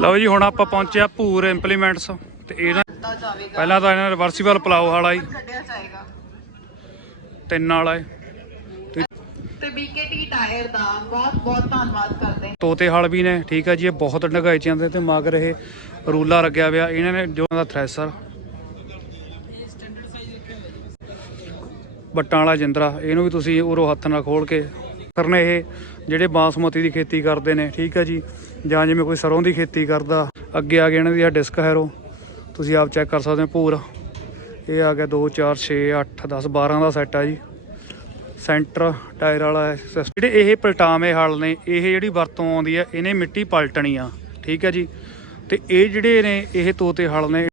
ਲਓ ਜੀ ਹੁਣ ਆਪਾਂ ਪਹੁੰਚਿਆ ਭੂਰ ਇੰਪਲੀਮੈਂਟਸ ਤੇ ਇਹਨਾਂ ਪਹਿਲਾਂ ਤਾਂ ਇਹਨਾਂ ਰਿਵਰਸੀਬਲ ਪਲਾਓ ਵਾਲਾ ਹੀ। ਤਿੰਨ ਵਾਲਾ ਤੇ ਬੀਕੇਟੀ ਟਾਇਰ ਦਾ ਬਹੁਤ ਬਹੁਤ ਧੰਨਵਾਦ ਕਰਦੇ ਤੋਤੇ ਹਲ ਵੀ ਨੇ ਠੀਕ ਹੈ ਜੀ ਇਹ ਬਹੁਤ ਡੰਗਾਈ ਜਾਂਦੇ ਤੇ ਮਗਰ ਇਹ ਰੂਲਾ ਲੱਗਿਆ ਪਿਆ। ਇਹਨਾਂ ਨੇ ਜੋ ਦਾ ਥ੍ਰੈਸ਼ਰ ਬੱਟਾਂ ਵਾਲਾ ਜਿੰਦਰਾ ਇਹਨੂੰ ਵੀ ਤੁਸੀਂ ਉਰੋਂ ਹੱਥ ਨਾਲ ਖੋਲ ਕੇ ਨੇ ਇਹ, ਜਿਹੜੇ ਬਾਸਮਤੀ ਦੀ ਖੇਤੀ ਕਰਦੇ ਨੇ, ਠੀਕ ਹੈ ਜੀ? ਜਾਂ ਜਿਵੇਂ ਕੋਈ ਸਰੋਂ ਦੀ ਖੇਤੀ ਕਰਦਾ, ਅੱਗੇ ਆ ਗਿਆ ਇਹਨਾਂ ਦੀ ਆ ਡਿਸਕ ਹੈਰੋ ਤੁਸੀਂ ਆਪ ਚੈੱਕ ਕਰ ਸਕਦੇ ਹੋ ਪੂਰਾ ਇਹ ਆ ਗਿਆ 2 4 6 8 10 12 ਦਾ ਸੈੱਟ ਆ ਜੀ। ਸੈਂਟਰ ਟਾਇਰ ਵਾਲਾ ਜਿਹੜੇ ਇਹ ਪਲਟਾਵੇਂ ਹਲ ਨੇ, ਇਹ ਜਿਹੜੀ ਵਰਤੋਂ ਆਉਂਦੀ ਹੈ ਇਹਨੇ ਮਿੱਟੀ ਪਲਟਣੀ ਆ, ਠੀਕ ਹੈ ਜੀ? ਤੇ ਇਹ ਜਿਹੜੇ ਨੇ, ਇਹ ਤੋਤੇ ਹਲ ਨੇ।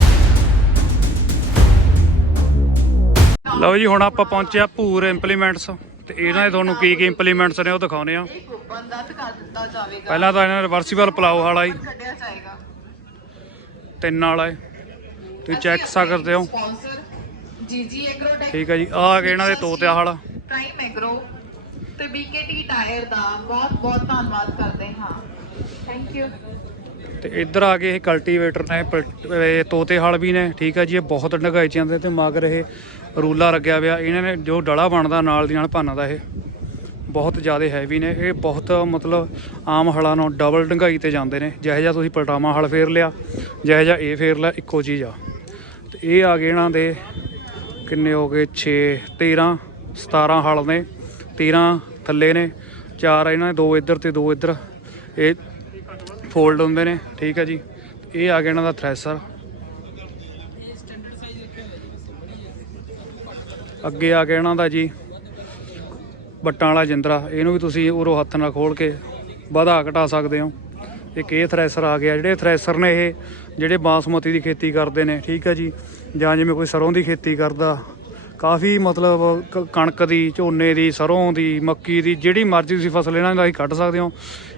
ਲਓ ਜੀ, ਹੁਣ ਆਪਾਂ ਪਹੁੰਚਿਆ ਭੂਰ ਇੰਪਲੀਮੈਂਟਸ ਤੇ ਇਹਨਾਂ ਦੇ ਤੁਹਾਨੂੰ ਕੀ ਕੀ ਇੰਪਲੀਮੈਂਟਸ ਨੇ ਉਹ ਦਿਖਾਉਨੇ ਆ ਕਰ ਦਿੱਤਾ ਜਾਵੇਗਾ। ਪਹਿਲਾਂ ਤਾਂ ਇਹਨਾਂ ਰਿਵਰਸੀਬਲ ਪਲਾਓ ਵਾਲਾ ਹੀ। ਜਾਏਗਾ। ਤਿੰਨ ਵਾਲਾ ਹੈ। ਤੁਸੀਂ ਚੈੱਕ ਸਕਦੇ ਹੋ। ਸਪਾਂਸਰ ਜੀਜੀ ਐਗਰੋਟੈਕ ਠੀਕ ਹੈ ਜੀ। ਆਹ ਆ ਗਏ ਇਹਨਾਂ ਦੇ ਤੋਤੇ ਹਲ ਪ੍ਰਾਈਮ ਐਗਰੋ ਤੇ ਬੀਕੇਟੀ ਟਾਇਰ ਦਾ ਬਹੁਤ ਬਹੁਤ ਧੰਨਵਾਦ ਕਰਦੇ ਹਾਂ। ਥੈਂਕ ਯੂ ਤੇ ਇੱਧਰ ਆ ਕੇ ਇਹ ਕਲਟੀਵੇਟਰ ਨੇ ਇਹ ਤੋਤੇ ਹਲ ਵੀ ਨੇ। ਠੀਕ ਹੈ ਜੀ ਇਹ ਬਹੁਤ ਡੰਗਾਈ ਜਾਂਦੇ ਤੇ ਮਗਰ ਇਹ ਰੂਲਾ ਲੱਗਿਆ ਪਿਆ। ਇਹਨਾਂ ਨੇ ਜੋ ਡਲਾ ਬਣਦਾ ਨਾਲ ਦੀ ਨਾਲ ਭੰਨਦਾ ਇਹ। ਬਹੁਤ ਜ਼ਿਆਦਾ ਹੈਵੀ ਨੇ। ਇਹ ਬਹੁਤ ਮਤਲਬ ਆਮ ਹਲਾਂ ਨਾਲੋਂ ਡਬਲ ਡੰਗਾਈ ਤੇ ਜਾਂਦੇ ਨੇ। ਜਿਹੋ ਜਿਹਾ ਤੁਸੀਂ ਪਲਟਾਵਾਂ ਹਲ ਫੇਰ ਲਿਆ, ਜਿਹੋ ਜਿਹਾ ਇਹ ਫੇਰ ਲਿਆ, ਇੱਕੋ ਚੀਜ਼ ਆ। ਤੇ ਇਹ ਆ ਗਏ ਇਹਨਾਂ ਦੇ ਕਿੰਨੇ ਹੋ ਗਏ? 6 13 17 ਹਲ ਨੇ। 13 ਥੱਲੇ ਨੇ। ਚਾਰ ਇਹਨਾਂ ਦੇ, ਦੋ ਇੱਧਰ ਤੇ ਦੋ ਇੱਧਰ। ਇਹ ਫੋਲਡ ਹੁੰਦੇ ਨੇ। ਠੀਕ ਹੈ ਜੀ। ਇਹ ਆ ਗਿਆ ਇਹਨਾਂ ਦਾ ਥ੍ਰੈਸ਼ਰ ਅੱਗੇ ਆ ਕੇ ਇਹਨਾਂ ਦਾ ਜੀ ਬੱਟਾਂ ਵਾਲਾ ਜਿੰਦਰਾ, ਇਹਨੂੰ ਵੀ ਤੁਸੀਂ ਉਰੋਂ ਹੱਥ ਨਾਲ ਖੋਲ ਕੇ ਵਧਾ ਘਟਾ ਸਕਦੇ ਹੋ। ਇੱਕ ਇਹ ਥ੍ਰੈਸ਼ਰ ਆ ਗਿਆ। ਜਿਹੜੇ ਥ੍ਰੈਸ਼ਰ ਨੇ ਇਹ, ਜਿਹੜੇ ਬਾਸਮਤੀ ਦੀ ਖੇਤੀ ਕਰਦੇ ਨੇ, ਠੀਕ ਹੈ ਜੀ? ਜਾਂ ਜਿਵੇਂ ਕੋਈ ਸਰੋਂ ਦੀ ਖੇਤੀ ਕਰਦਾ, ਕਾਫੀ ਮਤਲਬ ਕ- ਕਣਕ ਦੀ, ਝੋਨੇ ਦੀ, ਸਰੋਂ ਦੀ, ਮੱਕੀ ਦੀ, ਜਿਹੜੀ ਮਰਜ਼ੀ ਤੁਸੀਂ ਫਸਲ ਇਹਨਾਂ ਦਾ ਹੀ ਕੱਢ ਸਕਦੇ ਹੋ।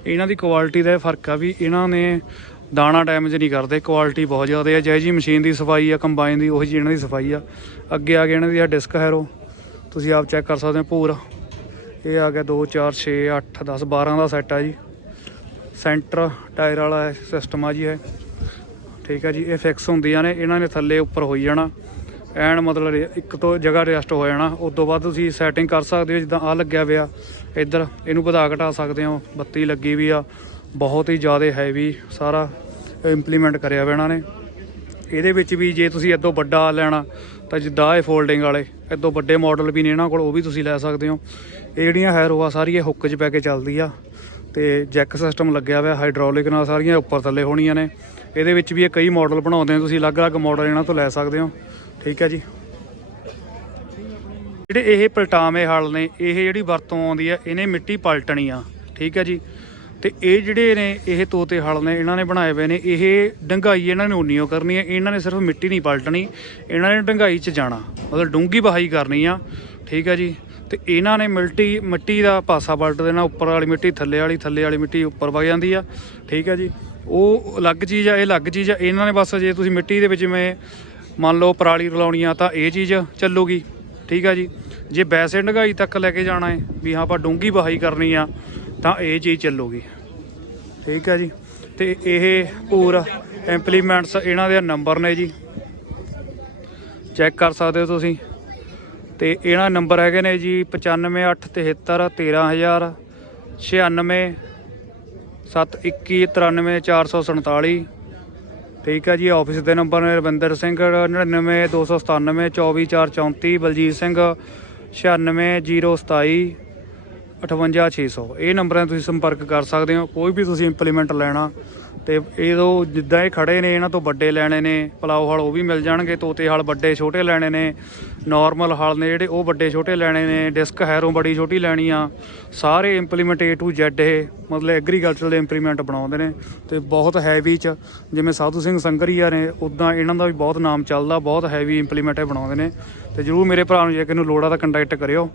ਇਹਨਾਂ ਦੀ ਕੁਆਲਿਟੀ ਦਾ ਇਹ ਫ਼ਰਕ ਆ ਵੀ ਇਹਨਾਂ ਨੇ ਦਾਣਾ ਡੈਮੇਜ ਨਹੀਂ ਕਰਦੇ ਕੁਆਲਿਟੀ ਬਹੁਤ ਜ਼ਿਆਦਾ ਆ ਜਿਹੋ ਜੀ ਮਸ਼ੀਨ ਦੀ ਸਫ਼ਾਈ ਆ ਕੰਬਾਈਨ ਦੀ, ਉਹੀ ਜੀ ਇਹਨਾਂ ਦੀ ਸਫ਼ਾਈ ਆ। ਅੱਗੇ ਆ ਗਏ ਇਹਨਾਂ ਦੀ ਆ ਡਿਸਕ ਹੈਰੋ ਤੁਸੀਂ ਆਪ ਚੈੱਕ ਕਰ ਸਕਦੇ ਹੋ ਪੂਰਾ। ਇਹ ਆ ਗਿਆ 2 4 6 8 10 12 ਦਾ ਸੈੱਟ ਆ ਜੀ। ਸੈਂਟਰ ਟਾਇਰ ਵਾਲਾ ਸਿਸਟਮ ਆ ਜੀ ਇਹ। ਠੀਕ ਆ ਜੀ, ਇਹ ਫਿਕਸ ਹੁੰਦੀਆਂ ਨੇ, ਇਹਨਾਂ ਨੇ ਥੱਲੇ ਉੱਪਰ ਹੋਈ ਜਾਣਾ। ਐਨ ਮਤਲਬ ਇੱਕ ਤੋਂ ਜਗ੍ਹਾ ਰੈਸਟ ਹੋ ਜਾਣਾ। ਉਸ ਤੋਂ ਬਾਅਦ ਤੁਸੀਂ ਸੈਟਿੰਗ ਕਰ ਸਕਦੇ ਹੋ, ਜਿੱਦਾਂ ਆ ਲੱਗਿਆ ਪਿਆ। ਇੱਧਰ ਇਹਨੂੰ ਵਧਾ ਘਟਾ ਸਕਦੇ ਹੋ, ਬੱਤੀ ਲੱਗੀ ਵੀ ਆ। ਬਹੁਤ ਹੀ ਜ਼ਿਆਦਾ ਹੈਵੀ ਸਾਰਾ ਇੰਪਲੀਮੈਂਟ ਕਰਿਆ ਹੋਇਆ ਇਹਨਾਂ ਨੇ। ਇਹਦੇ ਵਿੱਚ ਵੀ ਜੇ ਤੁਸੀਂ ਇਦੋਂ ਵੱਡਾ ਲੈਣਾ, ਤਾਂ ਜਿੱਦਾਂ ਇਹ ਫੋਲਡਿੰਗ ਵਾਲੇ, ਇਦੋਂ ਵੱਡੇ ਮਾਡਲ ਵੀ ਨੇ ਇਹਨਾਂ ਕੋਲ, ਉਹ ਵੀ ਤੁਸੀਂ ਲੈ ਸਕਦੇ ਹੋ। ਇਹ ਜਿਹੜੀਆਂ ਹੈਰੋ ਆ ਸਾਰੀ ਇਹ ਹੁੱਕ 'ਚ ਪੈ ਕੇ ਚੱਲਦੀ ਆ। ਤੇ ਜੈਕ ਸਿਸਟਮ ਲੱਗਿਆ ਹੋਇਆ ਹਾਈਡ੍ਰੋਲਿਕ ਨਾਲ ਸਾਰੀਆਂ ਉੱਪਰ ਥੱਲੇ ਹੋਣੀਆਂ ਨੇ। ਇਹਦੇ ਵਿੱਚ ਵੀ ਇਹ ਕਈ ਮਾਡਲ ਬਣਾਉਂਦੇ ਨੇ ਤੁਸੀਂ ਅਲੱਗ-ਅਲੱਗ ਮਾਡਲ ਇਹਨਾਂ ਤੋਂ ਲੈ ਸਕਦੇ ਹੋ। ਠੀਕ ਹੈ ਜੀ। ਜਿਹੜੇ ਇਹ ਪਲਟਾਵੇਂ ਹਲ ਨੇ, ਇਹ ਜਿਹੜੀ ਵਰਤੋਂ ਆਉਂਦੀ ਹੈ ਇਹਨੇ ਮਿੱਟੀ ਪਲਟਣੀ ਆ। ਠੀਕ ਹੈ ਜੀ। ਤੇ ਇਹ ਜਿਹੜੇ ਨੇ, ਇਹ ਤੋਤੇ ਹਲ ਨੇ, ਇਹਨਾਂ ਨੇ ਬਣਾਏ ਹੋਏ ਨੇ, ਇਹ ਡੰਗਾਈ ਇਹਨਾਂ ਨੇ ਉਨੀਓ ਕਰਨੀ ਹੈ, ਇਹਨਾਂ ਨੇ ਸਿਰਫ ਮਿੱਟੀ ਨਹੀਂ ਪਲਟਣੀ, ਇਹਨਾਂ ਨੇ ਡੰਗਾਈ 'ਚ ਜਾਣਾ, ਮਤਲਬ ਡੂੰਗੀ ਬਹਾਈ ਕਰਨੀ ਆ, ਠੀਕ ਹੈ ਜੀ, ਤੇ ਇਹਨਾਂ ਨੇ ਮਿੱਟੀ ਮਿੱਟੀ ਦਾ ਪਾਸਾ ਪਲਟ ਦੇਣਾ, ਉੱਪਰ ਵਾਲੀ ਮਿੱਟੀ, ਥੱਲੇ ਵਾਲੀ ਥੱਲੇ ਵਾਲੀ ਮਿੱਟੀ ਉੱਪਰ ਵਗ ਜਾਂਦੀ ਆ, ਠੀਕ ਹੈ ਜੀ, ਉਹ ਅਲੱਗ ਚੀਜ਼ ਆ, ਇਹ ਅਲੱਗ ਚੀਜ਼ ਆ, ਇਹਨਾਂ ਨੇ ਬਸ ਜੇ ਤੁਸੀਂ ਮਿੱਟੀ ਦੇ ਵਿੱਚ ਜਿਵੇਂ ਮੰਨ ਲਓ ਪਰਾਲੀ ਰਲਾਉਣੀ ਆ ਤਾਂ ਇਹ ਚੀਜ਼ ਚੱਲੂਗੀ, ਠੀਕ ਆ ਜੀ, ਜੇ ਵੈਸੇ ਡੰਗਾਈ ਤੱਕ ਲੈ ਕੇ ਜਾਣਾ ਹੈ, ਵੀ ਹਾਂ ਆਪਾਂ ਡੂੰਗੀ ਬਹਾਈ ਕਰਨੀ ਆ ਤਾਂ ਇਹ ਚੀਜ਼ ਚੱਲੂਗੀ। ਠੀਕ ਆ ਜੀ। ਤੇ ਇਹ ਪੂਰਾ ਇੰਪਲੀਮੈਂਟਸ ਇਹਨਾਂ ਦੇ ਨੰਬਰ ਨੇ ਜੀ। ਚੈੱਕ ਕਰ ਸਕਦੇ ਹੋ ਤੁਸੀਂ। ਤੇ ਇਹਨਾਂ ਨੰਬਰ ਹੈਗੇ ਨੇ ਜੀ 9587 13000 96 721934447 ਠੀਕ ਹੈ ਜੀ ਆਫਿਸ ਦੇ ਨੰਬਰ ਨੇ ਰਵਿੰਦਰ ਸਿੰਘ 99 297 24434 ਬਲਜੀਤ ਸਿੰਘ 96027 58600 ਇਹ ਨੰਬਰਾਂ 'ਤੇ ਤੁਸੀਂ ਸੰਪਰਕ ਕਰ ਸਕਦੇ ਹੋ। ਕੋਈ ਵੀ ਤੁਸੀਂ ਇੰਪਲੀਮੈਂਟ ਲੈਣਾ ਤੇ ਇਹਦੋਂ ਜਿੱਦਾਂ ਇਹ ਖੜੇ ਨੇ, ਇਹਨਾਂ ਤੋਂ ਵੱਡੇ ਲੈਣੇ ਨੇ, ਪਲਾਓ ਹਲ ਉਹ ਵੀ ਮਿਲ ਜਾਣਗੇ। ਤੋਤੇ ਹਲ ਵੱਡੇ, ਛੋਟੇ ਲੈਣੇ ਨੇ ਨਾਰਮਲ ਹਲ ਨੇ ਜਿਹੜੇ, ਉਹ ਵੱਡੇ, ਛੋਟੇ ਲੈਣੇ ਨੇ ਡਿਸਕ ਹੈਰੋ ਬੜੀ ਛੋਟੀ ਲੈਣੀ ਆ। ਸਾਰੇ ਇੰਪਲੀਮੈਂਟ A to Z ਇਹ, ਮਤਲਬ ਐਗਰੀਕਲਚਰ ਦੇ ਇੰਪਲੀਮੈਂਟ ਬਣਾਉਂਦੇ ਨੇ ਤੇ ਬਹੁਤ ਹੈਵੀ ਚ, ਜਿਵੇਂ ਸਾਧੂ ਸਿੰਘ ਸੰਗਰੀਆ ਨੇ ਉਦਾਂ ਇਹਨਾਂ ਦਾ ਵੀ ਬਹੁਤ ਨਾਮ ਚੱਲਦਾ, ਬਹੁਤ ਹੈਵੀ ਇੰਪਲੀਮੈਂਟ ਇਹ ਬਣਾਉਂਦੇ ਨੇ। ਤੇ ਜਰੂਰ ਮੇਰੇ ਭਰਾ ਨੂੰ ਜੇ ਕਿਸੇ ਨੂੰ ਲੋੜ ਆ ਤਾਂ ਕੰਟੈਕਟ ਕਰਿਓ।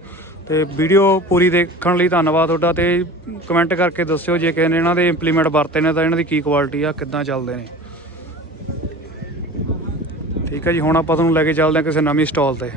ਤੇ ਵੀਡੀਓ ਪੂਰੀ ਦੇਖਣ ਲਈ ਧੰਨਵਾਦ ਤੁਹਾਡਾ ਤੇ ਕਮੈਂਟ ਕਰਕੇ ਦੱਸਿਓ ਜੇ ਕਿਸੇ ਨੇ ਇਹਨਾਂ ਦੇ ਇੰਪਲੀਮੈਂਟ ਵਰਤੇ ਨੇ ਤਾਂ ਇਹਨਾਂ ਦੀ ਕੀ ਕੁਆਲਿਟੀ ਆ, ਕਿੱਦਾਂ ਚੱਲਦੇ ਨੇ। ਠੀਕ ਹੈ ਜੀ, ਹੁਣ ਆਪਾਂ ਤੁਹਾਨੂੰ ਲੈ ਕੇ ਚੱਲਦੇ ਹਾਂ ਕਿਸੇ ਨਵੀਂ ਸਟਾਲ ਤੇ।